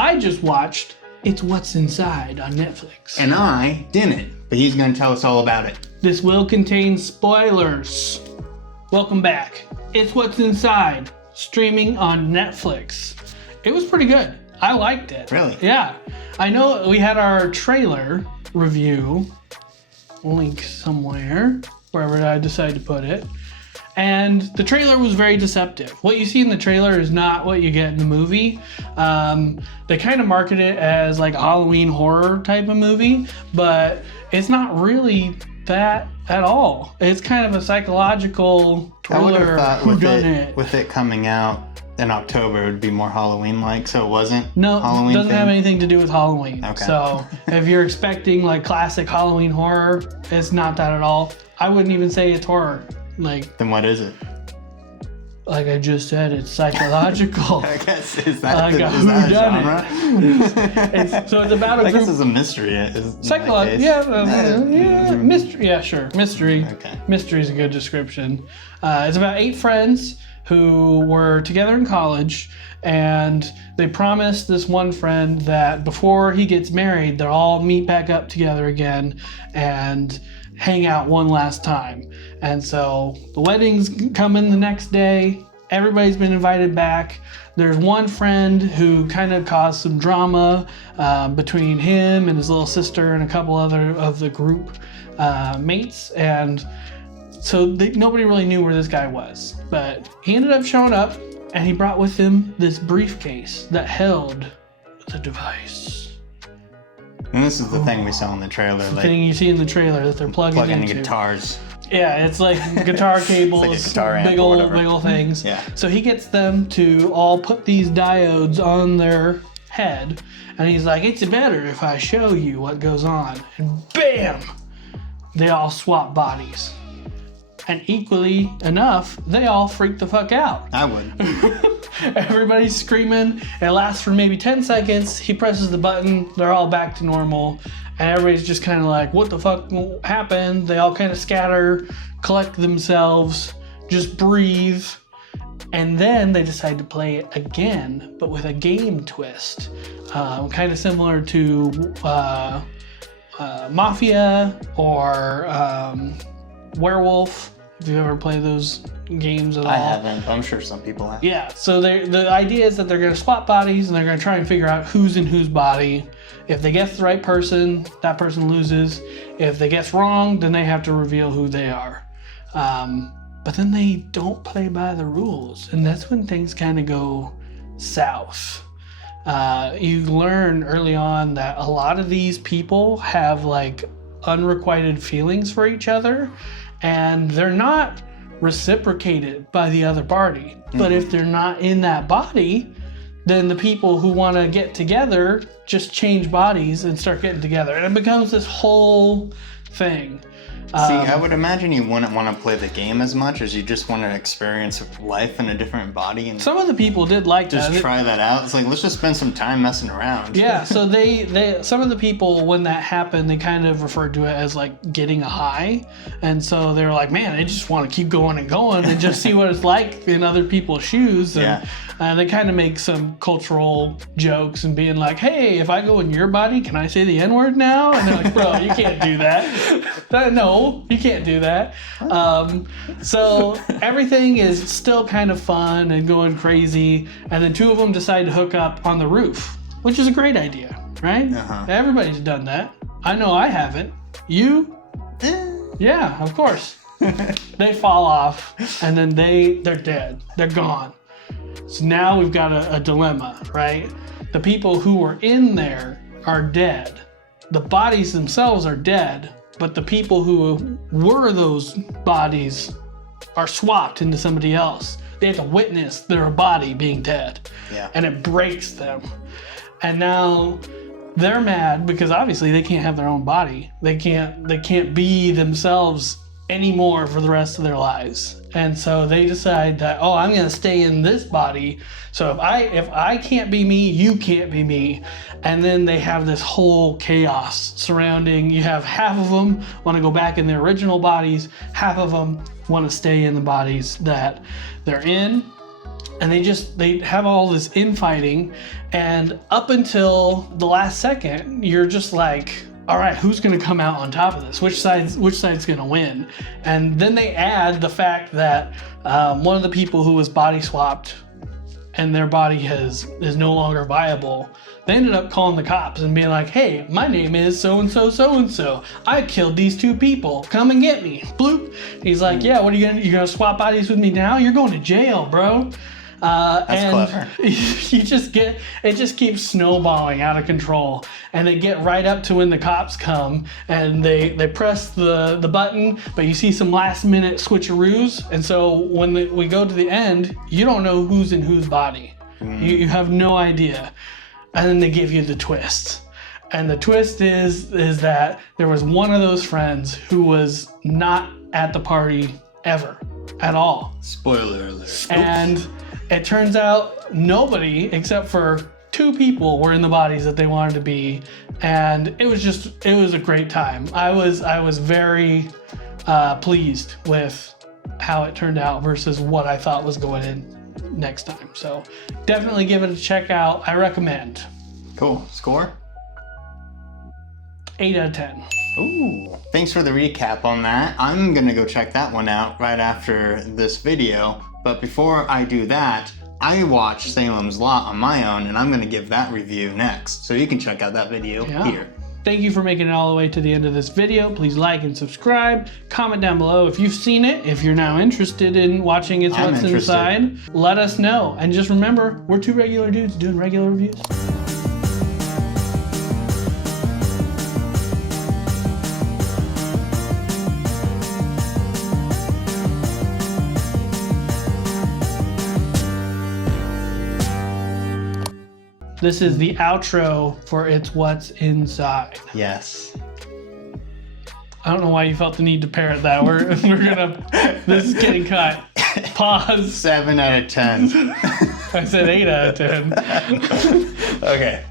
I just watched It's What's Inside on Netflix. And I didn't, but he's going to tell us all about it. This will contain spoilers. Welcome back. It's What's Inside, streaming on Netflix. It was pretty good. I liked it. Really? Yeah. I know we had our trailer review, link somewhere, wherever I decide to put it. And the trailer was very deceptive. What you see in the trailer is not what you get in the movie. They kind of market it as like a Halloween horror type of movie, but it's not really that at all. It's kind of a psychological thriller. I would have thought whodunit. with it coming out in October, it would be more Halloween-like, so it wasn't Halloween. No, it doesn't have anything to do with Halloween. Okay. So if you're expecting like classic Halloween horror, it's not that at all. I wouldn't even say it's horror. Then what is it? Like I just said, it's psychological. I guess is that like a genre? So it's about a I group. guess it's a mystery. Psychological, yeah, mystery. Yeah, sure, mystery. Okay. Mystery is a good description. It's about 8 friends who were together in college, and they promised this one friend that before he gets married, they'll all meet back up together again and hang out one last time. And so the wedding's coming the next day. Everybody's been invited back. There's one friend who kind of caused some drama between him and his little sister and a couple other of the group mates. And so nobody really knew where this guy was. But he ended up showing up, and he brought with him this briefcase that held the device. And this is the thing we saw in the trailer. The thing you see in the trailer that they're plugging into. Guitars. Yeah, it's like guitar cables, like a guitar amp big old things. Yeah. So he gets them to all put these diodes on their head, and he's like, "It's better if I show you what goes on." And bam! They all swap bodies. And equally enough, they all freak the fuck out. I would. Everybody's screaming. It lasts for maybe 10 seconds. He presses the button. They're all back to normal. And everybody's just kind of like, what the fuck happened? They all kind of scatter, collect themselves, just breathe. And then they decide to play it again, but with a game twist. Kind of similar to Mafia or Werewolf. If you ever play those games at all. I haven't. I'm sure some people have. Yeah, so the idea is that they're going to swap bodies, and they're going to try and figure out who's in whose body. If they guess the right person, that person loses. If they guess wrong, then they have to reveal who they are. But then they don't play by the rules, and that's when things kind of go south. You learn early on that a lot of these people have like unrequited feelings for each other, and they're not reciprocated by the other party. But if they're not in that body, then the people who want to get together just change bodies and start getting together, and it becomes this whole thing. See, I would imagine you wouldn't want to play the game as much as you just want to experience life in a different body and some of the people did like just that. try that out. It's like, let's just spend some time messing around. Yeah, so they some of the people, when that happened, they kind of referred to it as like getting a high. And so they were like, man, I just want to keep going and going and just see what it's like in other people's shoes. And they kind of make some cultural jokes and being like, hey, if I go in your body, can I say the N-word now? And they're like, bro, you can't do that. No, you can't do that. So everything is still kind of fun and going crazy. And then 2 of them decide to hook up on the roof, which is a great idea, right? Uh-huh. Everybody's done that. I know I haven't. You? Yeah, of course. They fall off, and then they're dead. They're gone. So now we've got a dilemma, right? The people who were in there are dead. The bodies themselves are dead, but the people who were those bodies are swapped into somebody else. They have to witness their body being dead. Yeah. And it breaks them. And now they're mad because obviously they can't have their own body. They can't be themselves anymore for the rest of their lives. And so they decide that, I'm going to stay in this body. So if I can't be me, you can't be me. And then they have this whole chaos surrounding. You have half of them want to go back in their original bodies. Half of them want to stay in the bodies that they're in. and they have all this infighting, and up until the last second, you're just like, all right, who's going to come out on top of this? Which side's going to win? And then they add the fact that one of the people who was body swapped and their body is no longer viable, they ended up calling the cops and being like, hey, my name is so-and-so. I killed these 2 people. Come and get me. Bloop. He's like, yeah, what are you gonna swap bodies with me now? You're going to jail, bro. That's clever. It just keeps snowballing out of control, and they get right up to when the cops come, and they press the button, but you see some last minute switcheroos, and so when we go to the end, you don't know who's in whose body. You have no idea, and then they give you the twist. And the twist is that there was one of those friends who was not at the party ever, at all. Spoiler alert. And it turns out nobody except for 2 people were in the bodies that they wanted to be, and it was a great time. I was very pleased with how it turned out versus what I thought was going in next time. So definitely give it a check out. I recommend. Cool. Score? 8 out of 10. Ooh. Thanks for the recap on that. I'm gonna go check that one out right after this video. But before I do that, I watched Salem's Lot on my own, and I'm gonna give that review next. So you can check out that video here. Thank you for making it all the way to the end of this video. Please like and subscribe. Comment down below if you've seen it. If you're now interested in watching It's What's Inside, let us know. And just remember, we're 2 regular dudes doing regular reviews. This is the outro for It's What's Inside. Yes. I don't know why you felt the need to parrot that. We're gonna. This is getting cut. Pause. 7 out of 10. I said 8 out of 10. Okay.